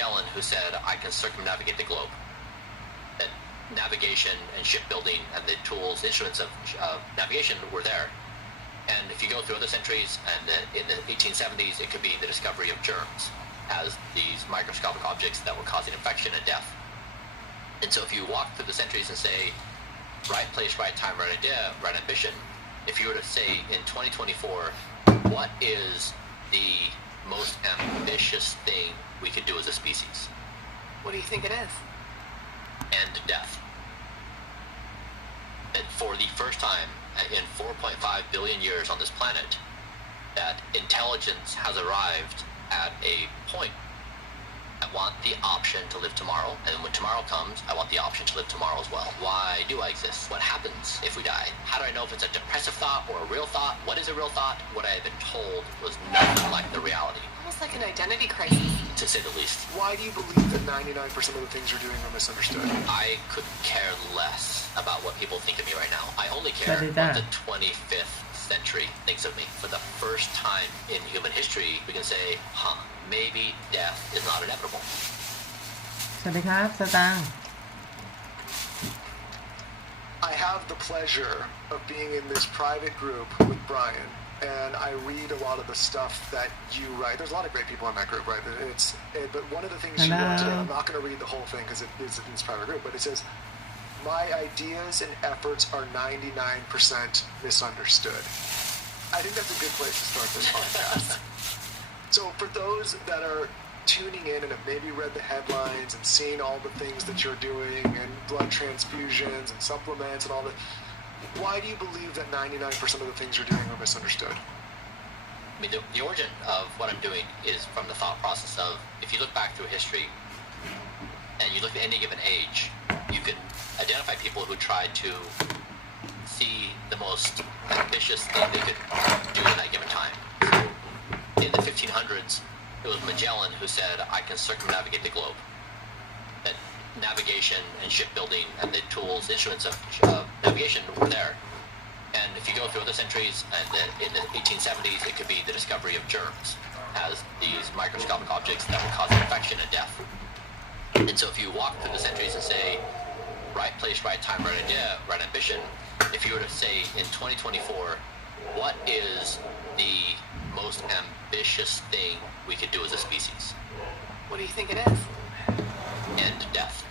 Magellan who said, I can circumnavigate the globe. That navigation and shipbuilding and the tools, instruments of navigation were there. And if you go through other centuries, and in the 1870s, it could be the discovery of germs as these microscopic objects that were causing infection and death. And so if you walk through the centuries and say, right place, right time, right idea, right ambition, if you were to say in 2024, what is the most ambitious thing we could do as a species? What do you think it is? End death. And for the first time in 4.5 billion years on this planet, that intelligence has arrived at a point. I want the option to live tomorrow, and when tomorrow comes, I want the option to live tomorrow as well. Why do I exist? What happens if we die? How do I know if it's a depressive thought or a real thought? What is a real thought? What I have been told was nothing like the reality. Almost like an identity crisis. To say the least. Why do you believe that 99% of the things you're doing are misunderstood? I could care less about what people think of me right now. I only care what the 25th century thinks of me. For the first time in human history, we can say, maybe death is not inevitable. สวัสดีครับสตางค์ I have the pleasure of being in this private group with Brian, and I read a lot of the stuff that you write. There's a lot of great people in that group, right? But one of the things you wrote today, I'm not going to read the whole thing because it is in this private group, but it says, my ideas and efforts are 99% misunderstood. I think that's a good place to start this podcast. So for those that are tuning in and have maybe read the headlines and seen all the things that you're doing and blood transfusions and supplements and all that, why do you believe that 99% of the things you're doing are misunderstood? I mean, the origin of what I'm doing is from the thought process of, if you look back through history and you look at any given age, you can identify people who tried to see the most ambitious thing they could do in that given time. In the 1500s, it was Magellan who said, I can circumnavigate the globe. That navigation and shipbuilding and the tools, instruments of navigation were there. And if you go through other centuries, and in the 1870s, it could be the discovery of germs as these microscopic objects that were causing infection and death. And so if you walk through the centuries and say, right place, right time, right idea, right ambition, if you were to say in 2024, what is the most ambitious thing we could do as a species? What do you think it is? End death.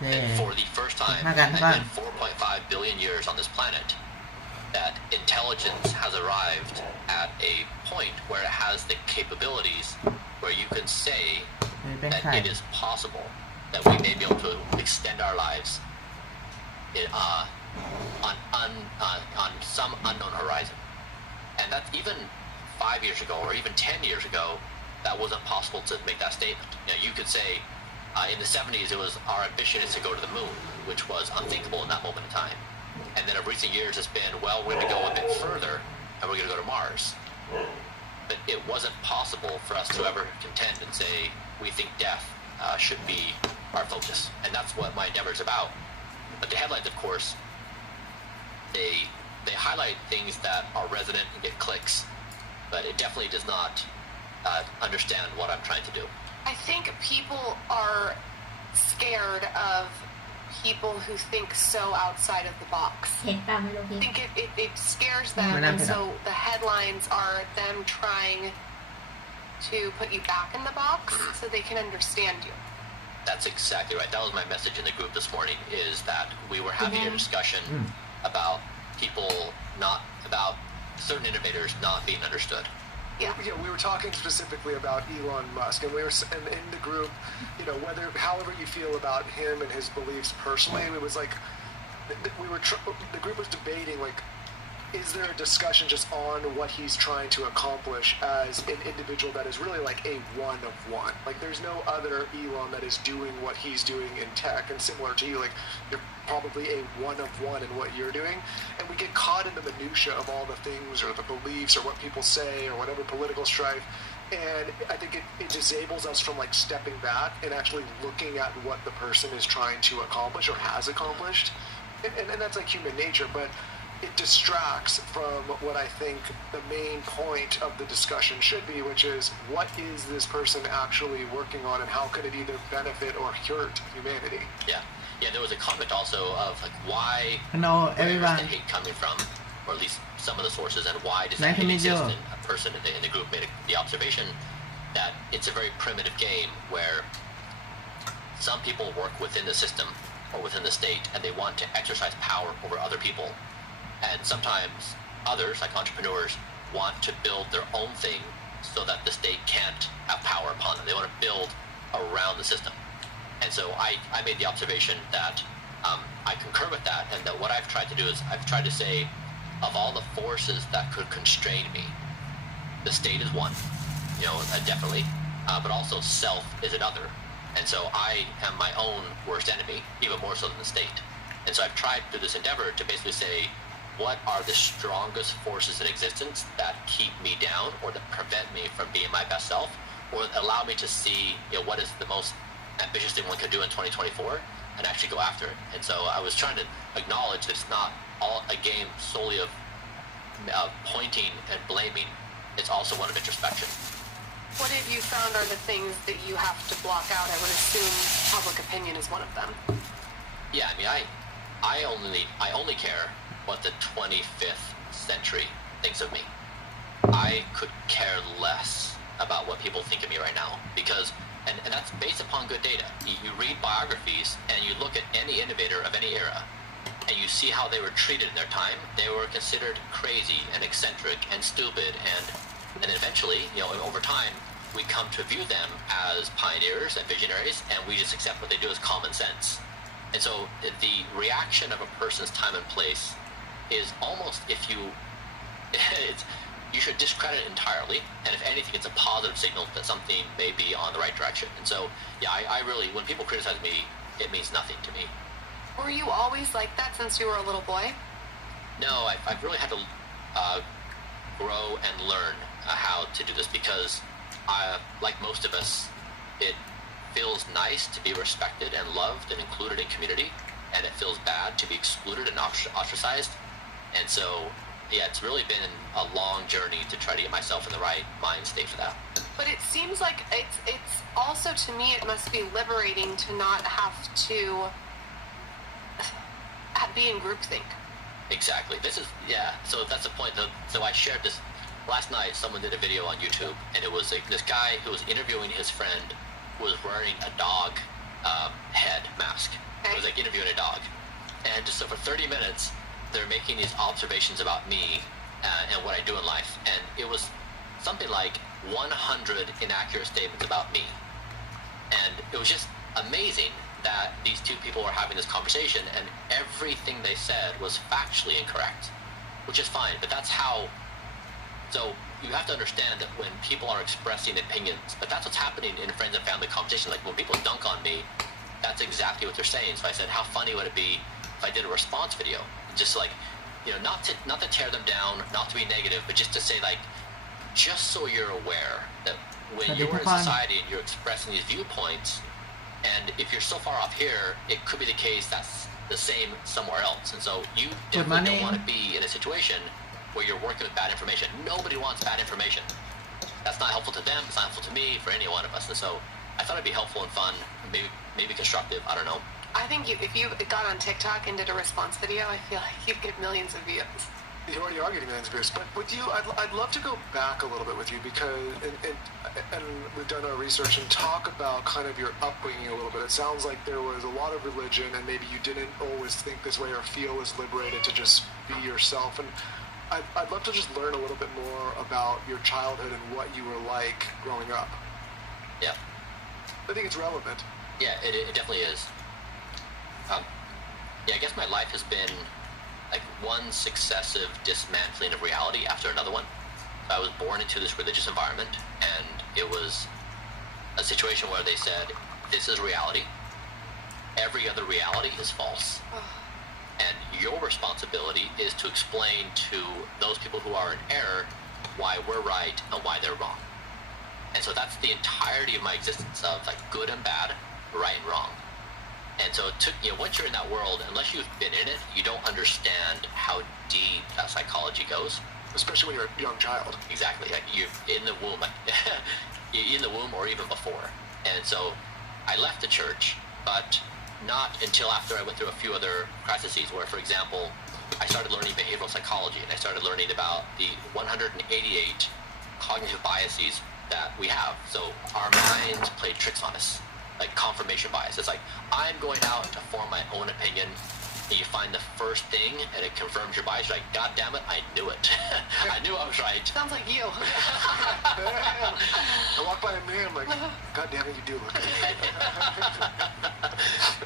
Yeah. And for the first time in 4.5 billion years on this planet, that intelligence has arrived at a point where it has the capabilities where you can say that it is possible that we may be able to extend our lives on some unknown horizon. And that's even 5 years ago or even 10 years ago, that wasn't possible to make that statement. You know, you could say in the 70s it was our ambition is to go to the moon, which was unthinkable in that moment in time. And then of recent years it's been, well, we're going to go a bit further and we're going to go to Mars. But it wasn't possible for us to ever contend and say we think death should be our focus. And that's what my endeavor is about. But the headlines, of course, they highlight things that are resonant and get clicks, but it definitely does not understand what I'm trying to do. I think people are scared of people who think so outside of the box. เห็นป่ะไม่รู้พี่ I think it scares them, and so the headlines are them trying to put you back in the box so they can understand you. That's exactly right. That was my message in the group this morning, is that we were having a discussion about people about certain innovators not being understood. Yeah, we were talking specifically about Elon Musk, and we were in the group, however you feel about him and his beliefs personally, it was like, the group was debating, like, is there a discussion just on what he's trying to accomplish as an individual that is really like a one of one? Like, there's no other Elon that is doing what he's doing in tech, and similar to you, like, you're probably a one of one in what you're doing, and we get caught in the minutia of all the things or the beliefs or what people say or whatever political strife, and I think it disables us from like stepping back and actually looking at what the person is trying to accomplish or has accomplished, and that's like human nature. But it distracts from what I think the main point of the discussion should be, which is what is this person actually working on and how could it either benefit or hurt humanity? Yeah. Yeah, there was a comment also of like why Hello, where is everyone. the hate coming from, or at least some of the sources, and why does that Nice to hate meet you. exist? And a person in the group made the observation that it's a very primitive game where some people work within the system or within the state and they want to exercise power over other people. And sometimes others, like entrepreneurs, want to build their own thing so that the state can't have power upon them. They want to build around the system. And so I made the observation that I concur with that, and that what I've tried to do is I've tried to say, of all the forces that could constrain me, the state is one, definitely, but also self is another. And so I am my own worst enemy, even more so than the state. And so I've tried through this endeavor to basically say, what are the strongest forces in existence that keep me down or that prevent me from being my best self, or allow me to see what is the most ambitious thing one could do in 2024 and actually go after it. And so I was trying to acknowledge that it's not all a game solely of pointing and blaming. It's also one of introspection. What have you found are the things that you have to block out? I would assume public opinion is one of them. Yeah, I mean, I only care what the 25th century thinks of me. I could care less about what people think of me right now, because and that's based upon good data. You read biographies and you look at any innovator of any era and you see how they were treated in their time. They were considered crazy and eccentric and stupid, and then eventually, over time, we come to view them as pioneers and visionaries, and we just accept what they do as common sense. And so the reaction of a person's time and place is almost, you should discredit it entirely, and if anything, it's a positive signal that something may be on the right direction. And so, yeah, I really, when people criticize me, it means nothing to me. Were you always like that since you were a little boy? No, I've really had to grow and learn how to do this, because like most of us, it feels nice to be respected and loved and included in community, and it feels bad to be excluded and ostracized. And so, yeah, it's really been a long journey to try to get myself in the right mind state for that. But it seems like it's also, to me, it must be liberating to not have to be in groupthink. Exactly. So that's the point. So I shared this last night. Someone did a video on YouTube, and it was like this guy who was interviewing his friend who was wearing a dog head mask. Okay. It was like interviewing a dog. And so for 30 minutes, they're making these observations about me and what I do in life. And it was something like 100 inaccurate statements about me. And it was just amazing that these two people were having this conversation, and everything they said was factually incorrect, which is fine, but that's how. So you have to understand that when people are expressing opinions, but that's what's happening in friends and family conversation. Like when people dunk on me, that's exactly what they're saying. So I said, how funny would it be if I did a response video? Just like, not to tear them down, not to be negative, but just to say, like, just so you're aware that when you're in society and you're expressing these viewpoints, and if you're so far off here, it could be the case that's the same somewhere else. And so you definitely don't want to be in a situation where you're working with bad information. Nobody wants bad information. That's not helpful to them. It's not helpful to me, for any one of us. And so I thought it'd be helpful and fun, maybe constructive. I don't know. I think if you got on TikTok and did a response video, I feel like you'd get millions of views. You already are getting millions of views, but with you, I'd love to go back a little bit with you, because and we've done our research and talk about kind of your upbringing a little bit. It sounds like there was a lot of religion, and maybe you didn't always think this way or feel as liberated to just be yourself. And I'd love to just learn a little bit more about your childhood and what you were like growing up. Yeah. I think it's relevant. Yeah, it definitely is. I guess my life has been like one successive dismantling of reality after another one. I was born into this religious environment, and it was a situation where they said, this is reality. Every other reality is false. And your responsibility is to explain to those people who are in error why we're right and why they're wrong. And so that's the entirety of my existence, of like good and bad, right and wrong. And so it took, once you're in that world, unless you've been in it, you don't understand how deep that psychology goes. Especially when you're a young child. Exactly. Like you're in the womb, you're in the womb or even before. And so I left the church, but not until after I went through a few other crises where, for example, I started learning behavioral psychology, and I started learning about the 188 cognitive biases that we have. So our minds play tricks on us, like confirmation bias. It's like, I'm going out to form my own opinion, and you find the first thing, and it confirms your bias. You're like, God damn it, I knew it. I knew I was right. Sounds like you. I walk by a man, I'm like, God damn it, you do look good.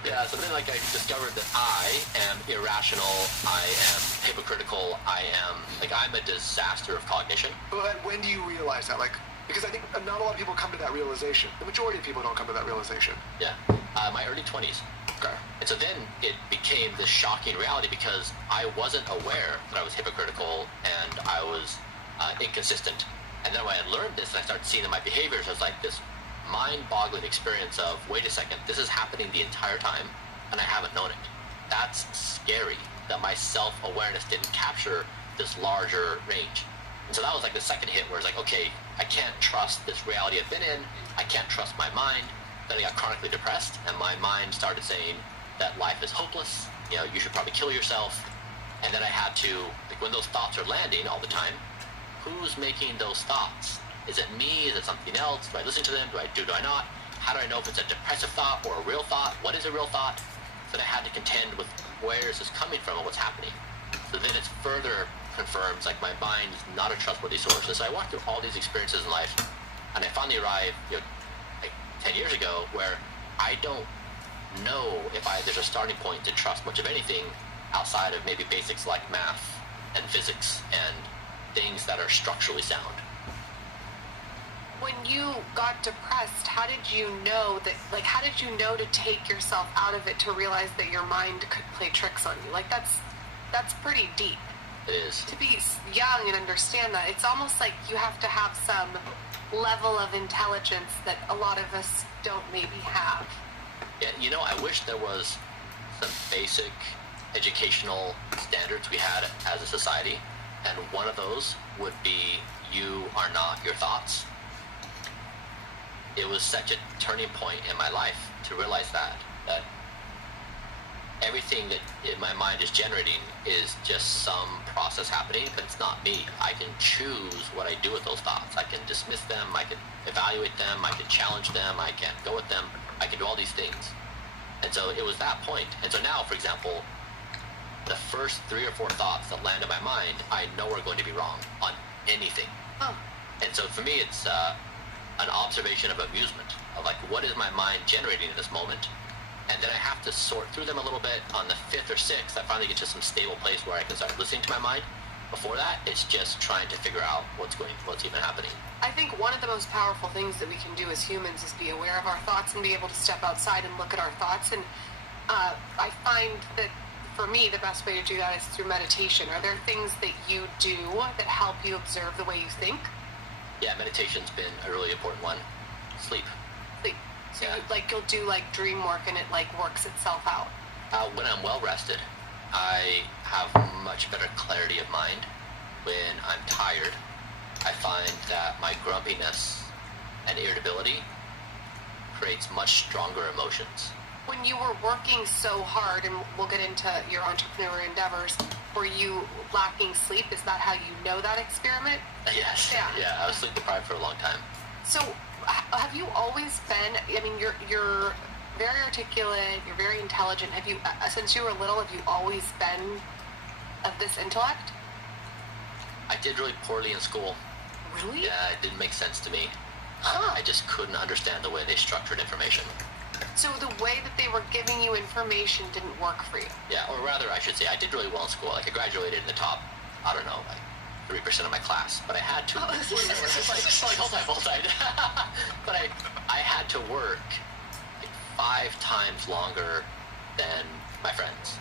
Yeah, so then I discovered that I am irrational, I am hypocritical, I'm a disaster of cognition. But when do you realize that? Because I think not a lot of people come to that realization. The majority of people don't come to that realization. Yeah, my early 20s. Okay. And so then it became this shocking reality because I wasn't aware that I was hypocritical and I was inconsistent. And then when I learned this and I started seeing in my behaviors, it was like this mind-boggling experience of, wait a second, this is happening the entire time and I haven't known it. That's scary that my self-awareness didn't capture this larger range. And so that was like the second hit where it's like, okay, I can't trust this reality I've been in. I can't trust my mind. Then I got chronically depressed, and my mind started saying that life is hopeless. You should probably kill yourself. And then I had to, when those thoughts are landing all the time, who's making those thoughts? Is it me? Is it something else? Do I listen to them? Do I not? How do I know if it's a depressive thought or a real thought? What is a real thought? So then I had to contend with where is this coming from and what's happening. So then it's further confirms like my mind is not a trustworthy source. And so I walked through all these experiences in life, and I finally arrived, 10 years ago, where I don't know if there's a starting point to trust much of anything outside of maybe basics like math and physics and things that are structurally sound. When you got depressed, how did you know to take yourself out of it to realize that your mind could play tricks on you? That's pretty deep. It is. To be young and understand that, it's almost like you have to have some level of intelligence that a lot of us don't maybe have. Yeah, I wish there was some basic educational standards we had as a society, and one of those would be you are not your thoughts. It was such a turning point in my life to realize that everything that in my mind is generating is just some process happening, but it's not me. I can choose what I do with those thoughts. I can dismiss them, I can evaluate them, I can challenge them, I can go with them, I can do all these things. And so it was that point. And so now, for example, the first 3 or 4 thoughts that land in my mind, I know are going to be wrong on anything. Oh. And so for me, it's an observation of amusement, of what is my mind generating in this moment? And then I have to sort through them a little bit. On the 5th or 6th, I finally get to some stable place where I can start listening to my mind. Before that, it's just trying to figure out what's even happening. I think one of the most powerful things that we can do as humans is be aware of our thoughts and be able to step outside and look at our thoughts. And I find that for me, the best way to do that is through meditation. Are there things that you do that help you observe the way you think? Yeah, meditation's been a really important one. Sleep. So you'll do dream work and it works itself out. When I'm well rested, I have much better clarity of mind. When I'm tired, I find that my grumpiness and irritability creates much stronger emotions. When you were working so hard, and we'll get into your entrepreneur endeavors, were you lacking sleep? Is that how you know that experiment? Yes. Yeah. I was sleep deprived for a long time. So have you always been, you're very articulate, you're very intelligent. Have you, since you were little, have you always been of this intellect? I did really poorly in school. Really? Yeah, it didn't make sense to me. Huh. I just couldn't understand the way they structured information. So the way that they were giving you information didn't work for you? Yeah, or rather, I should say, I did really well in school. I graduated in the top, 3% of my class, but I had to. Hold tight. But I had to work 5 times longer than my friends.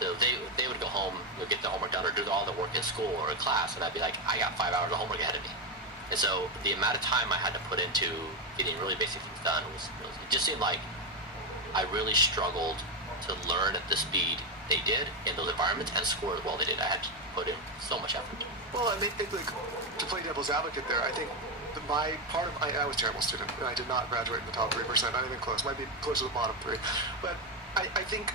So they would go home, get the homework done, or do all the work in school or in class, and I'd be like, I got 5 hours of homework ahead of me. And so the amount of time I had to put into getting really basic things done it just seemed like I really struggled to learn at the speed they did in those environments and score as well they did. I had to put in so much effort. Well, I mean, like, to play devil's advocate there, I think I was a terrible student, and I did not graduate in the top 3%, not even close. Might be close to the bottom 3. But I think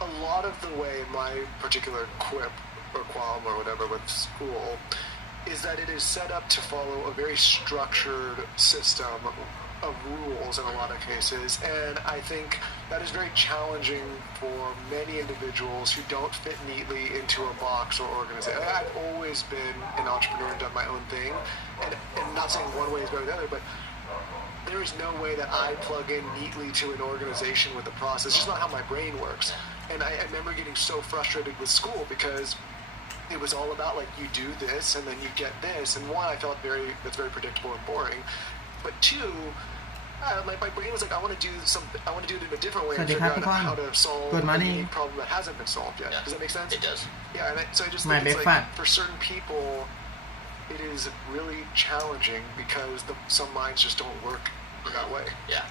a lot of the way my particular quip or qualm or whatever with school is that it is set up to follow a very structured system of rules in a lot of cases, and I think that is very challenging for many individuals who don't fit neatly into a box or organization. I've always been an entrepreneur and done my own thing, and not saying one way is better than the other, but there is no way that I plug in neatly to an organization with a process. It's just not how my brain works. And I remember getting so frustrated with school because it was all about, like, you do this and then you get this, and one, I felt that's very predictable and boring. But two, like, my brain was like, I want to do it in a different way and figure out how to solve a unique problem that hasn't been solved yet. Yeah. Does that make sense? It does. Yeah, so I just think it's like, for certain people, it is really challenging because some minds just don't work that way. Yeah.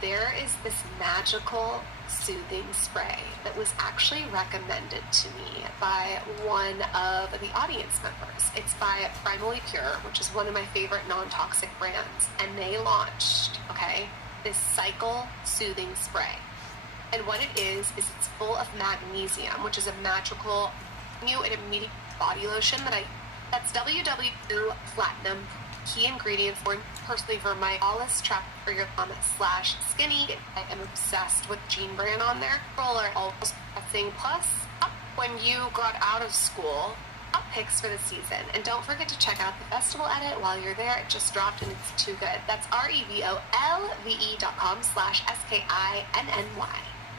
There is this magical soothing spray that was actually recommended to me by one of the audience members. It's by Primally Pure, which is one of my favorite non-toxic brands, and they launched, this cycle soothing spray. And what it is it's full of magnesium, which is a magical new and immediate body lotion that's WW Platinum. Key ingredients personally for my flawless trap for your /skinny. I am obsessed with Jean brand on there. Roller almost pressing plus when you got out of school. Top picks for the season, and don't forget to check out the festival edit while you're there. It just dropped and it's too good. That's REVOLVE.com/SKINNY.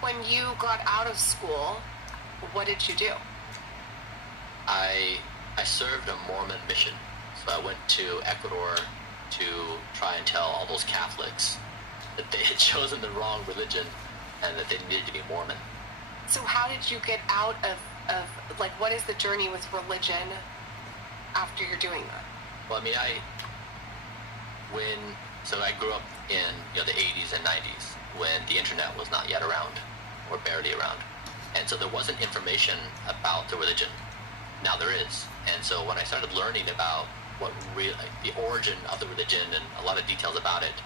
When you got out of school, what did you do? I served a Mormon mission. So I went to Ecuador to try and tell all those Catholics that they had chosen the wrong religion and that they needed to be Mormon. So how did you get out of like, what is the journey with religion after you're doing that? Well, I mean, I grew up in the 80s and 90s when the internet was not yet around or barely around. And so there wasn't information about the religion. Now there is. And so when I started learning about the origin of the religion and a lot of details about it,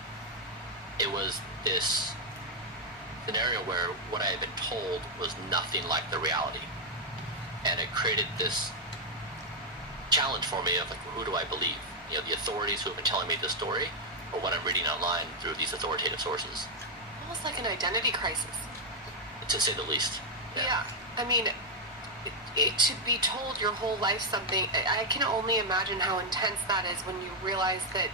it was this scenario where what I had been told was nothing like the reality. And it created this challenge for me of, like, who do I believe? The authorities who have been telling me this story, or what I'm reading online through these authoritative sources. Almost like an identity crisis. To say the least. Yeah. I mean, to be told your whole life something, I can only imagine how intense that is when you realize that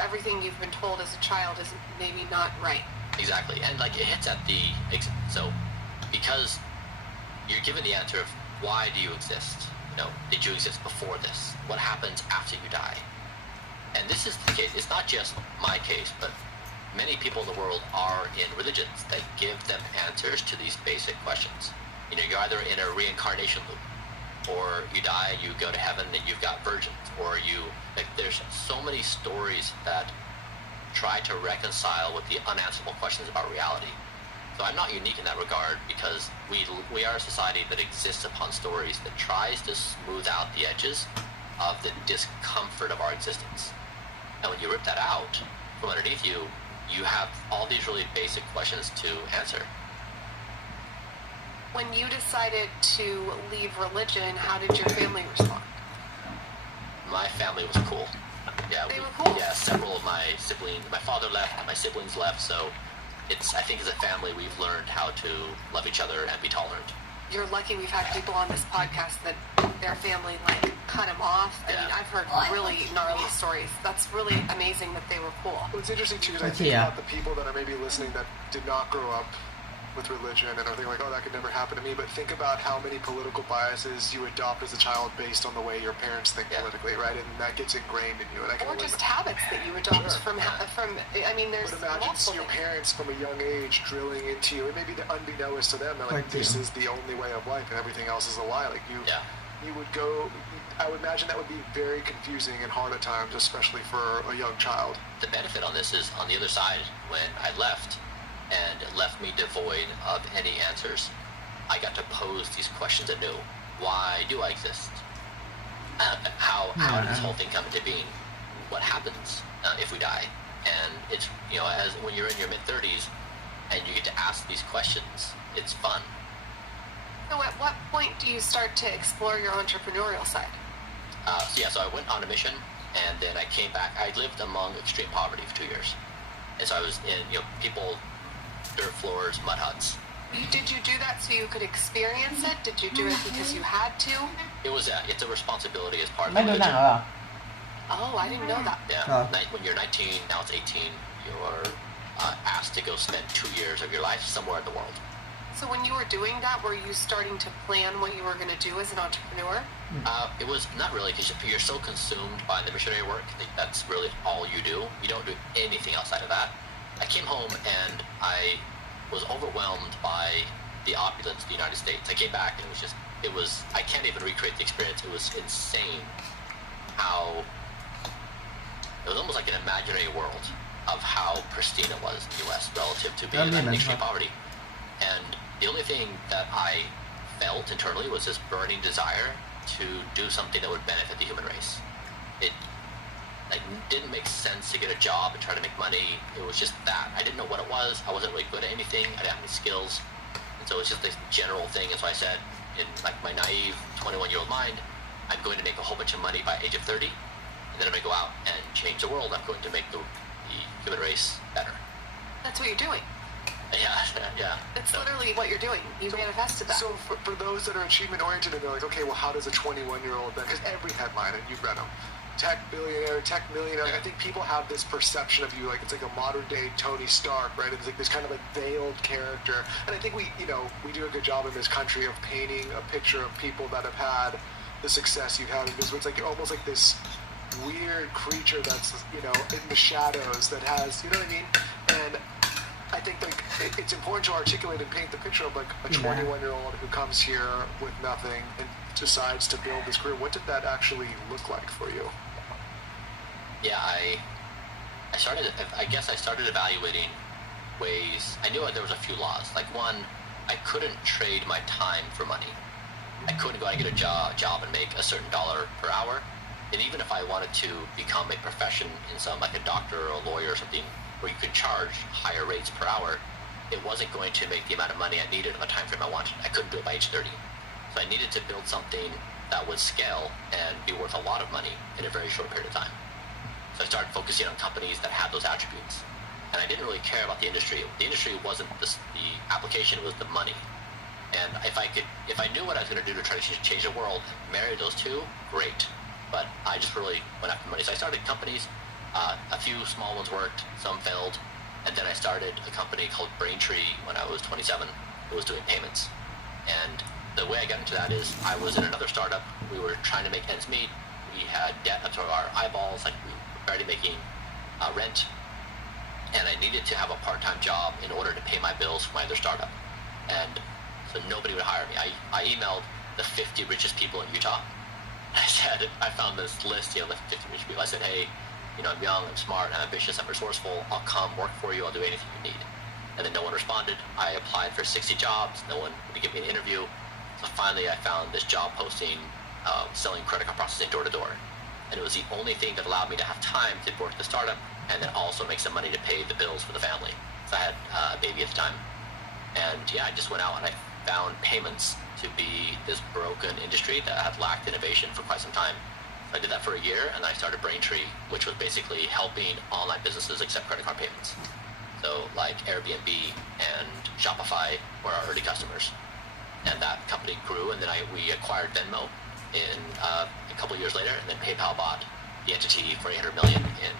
everything you've been told as a child is maybe not right. Exactly. And, like, it hits at so because you're given the answer of why do you exist? Did you exist before this? What happens after you die? And this is the case. It's not just my case, but many people in the world are in religions that give them answers to these basic questions. You're either in a reincarnation loop, or you die, you go to heaven, and you've got virgins, or there's so many stories that try to reconcile with the unanswerable questions about reality. So I'm not unique in that regard, because we are a society that exists upon stories that tries to smooth out the edges of the discomfort of our existence. And when you rip that out from underneath you, you have all these really basic questions to answer. When you decided to leave religion, how did your family respond? My family was cool. Yeah, they were cool. Yeah, several of my siblings, my father left, and my siblings left, so I think as a family we've learned how to love each other and be tolerant. You're lucky we've had people on this podcast that their family, cut them off. I mean, I've heard really gnarly stories. That's really amazing that they were cool. Well, it's interesting, too, is I think about the people that are maybe listening that did not grow up with religion and are thinking like, oh, that could never happen to me. But think about how many political biases you adopt as a child based on the way your parents think politically, right? And that gets ingrained in you. And or just habits that you adopt from. I mean, there's. But imagine your parents from a young age drilling into you, and maybe unbeknownst to them, they're like, this is the only way of life, and everything else is a lie. Like you would go. I would imagine that would be very confusing and hard at times, especially for a young child. The benefit on this is on the other side. When I left, and it left me devoid of any answers. I got to pose these questions anew. Why do I exist? How did this whole thing come into being? What happens if we die? And it's, as when you're in your mid-30s and you get to ask these questions, it's fun. So at what point do you start to explore your entrepreneurial side? So I went on a mission, and then I came back. I lived among extreme poverty for 2 years. And so I was in, people, dirt floors, mud huts. Did you do that so you could experience it? Did you do it because you had to? It's a responsibility as part of ไม่ดูหนังเหรอ Oh, I didn't know that. Yeah. Oh. When you're 19, now it's 18, you're asked to go spend 2 years of your life somewhere in the world. So when you were doing that, were you starting to plan what you were going to do as an entrepreneur? It was not really, because you're so consumed by the missionary work that that's really all you do. You don't do anything outside of that. I came home and I was overwhelmed by the opulence of the United States. I came back and I can't even recreate the experience. It was insane how, it was almost like an imaginary world of how pristine it was in the U.S. relative to being in extreme poverty. And the only thing that I felt internally was this burning desire to do something that would benefit the human race. It didn't make sense to get a job and try to make money. It was just that. I didn't know what it was. I wasn't really good at anything. I didn't have any skills. And so it's just this general thing. And so I said, in like my naive 21-year-old mind, I'm going to make a whole bunch of money by age of 30. And then I'm going to go out and change the world. I'm going to make the human race better. That's what you're doing. Yeah. It's literally what you're doing. You manifested that. So for those that are achievement-oriented and they're like, okay, well, how does a 21-year-old then, because every headline, and you've read them, tech billionaire, tech millionaire, I think people have this perception of you, like it's like a modern-day Tony Stark, right? It's like this kind of like veiled character. And I think we do a good job in this country of painting a picture of people that have had the success you've had. Because it's like almost like this weird creature that's, in the shadows that has, you know what I mean? And I think like it's important to articulate and paint the picture of like a 21-year-old who comes here with nothing and decides to build this career. What did that actually look like for you? Yeah, I guess I started evaluating ways. I knew there was a few laws. Like one, I couldn't trade my time for money. I couldn't go out and get a job and make a certain dollar per hour. And even if I wanted to become a profession in some, like a doctor or a lawyer or something, where you could charge higher rates per hour, it wasn't going to make the amount of money I needed in the time frame I wanted. I couldn't do it by age 30. So I needed to build something that would scale and be worth a lot of money in a very short period of time. So I started focusing on companies that had those attributes. And I didn't really care about the industry. The industry wasn't the application, it was the money. And if I knew what I was going to do to try to change the world, marry those two, great. But I just really went after money. So I started companies. A few small ones worked, some failed, and then I started a company called Braintree when I was 27. It was doing payments. And the way I got into that is I was in another startup. We were trying to make ends meet. We had debt up to our eyeballs, like we were barely making rent. And I needed to have a part-time job in order to pay my bills for my other startup. And so nobody would hire me. I emailed the 50 richest people in Utah. I found this list, the 50 richest people. I said, hey, I'm young, I'm smart, I'm ambitious, I'm resourceful. I'll come work for you. I'll do anything you need. And then no one responded. I applied for 60 jobs. No one would give me an interview. So finally, I found this job posting selling credit card processing door to door. And it was the only thing that allowed me to have time to work the startup and then also make some money to pay the bills for the family. So I had a baby at the time. And I just went out and I found payments to be this broken industry that had lacked innovation for quite some time. I did that for a year, and I started Braintree, which was basically helping online businesses accept credit card payments. So like Airbnb and Shopify were our early customers. And that company grew, and then we acquired Venmo in a couple of years later, and then PayPal bought the entity for $800 million in...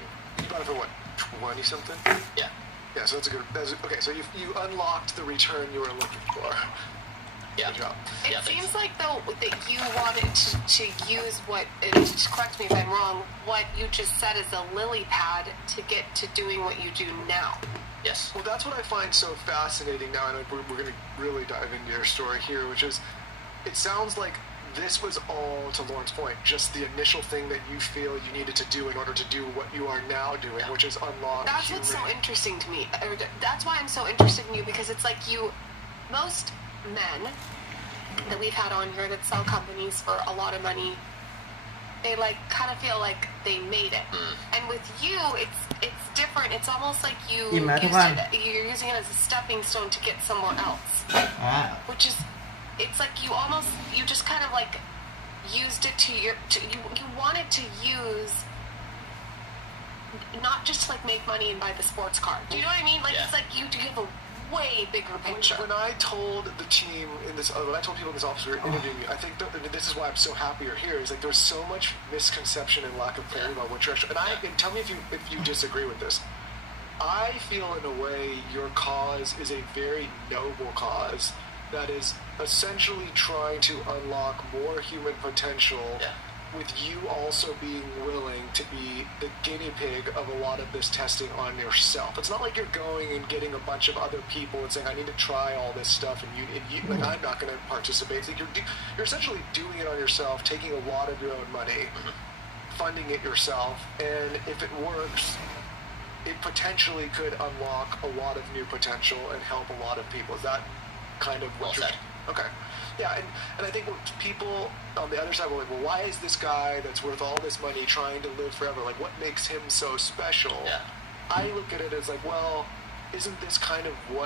You bought it for what, 20-something? Yeah. Yeah, so okay, so you unlocked the return you were looking for. Yeah. Good job. It seems like, though, that you wanted to use correct me if I'm wrong, what you just said is a lily pad to get to doing what you do now. Yes. Well, that's what I find so fascinating now, and we're going to really dive into your story here, which is, it sounds like this was all, to Lauren's point, just the initial thing that you feel you needed to do in order to do what you are now doing, which is unlock That's human. what's so interesting to me. That's why I'm so interested in you, because it's like most men that we've had on here that sell companies for a lot of money, they like kind of feel like they made it. And with you, it's different. It's almost like you're using it as a stepping stone to get somewhere else. Which is, it's like you just kind of like used it you wanted to use, not just to like make money and buy the sports car. Do you know what I mean? Like, it's like you have a way bigger picture. When I told the team when I told people in this office we were interviewing you, I think this is why I'm so happy you're here. Is like there's so much misconception and lack of clarity about what you're actually. And tell me if you disagree with this. I feel in a way your cause is a very noble cause that is essentially trying to unlock more human potential. With you also being willing to be the guinea pig of a lot of this testing on yourself. It's not like you're going and getting a bunch of other people and saying, I need to try all this stuff, and you like, I'm not going to participate. It's like you're essentially doing it on yourself, taking a lot of your own money, funding it yourself, and if it works, it potentially could unlock a lot of new potential and help a lot of people. Is that kind of what you're... Okay. Yeah, and I think what people on the other side were like, well, why is this guy that's worth all this money trying to live forever? Like, what makes him so special? I look at it as like, well, isn't this kind of what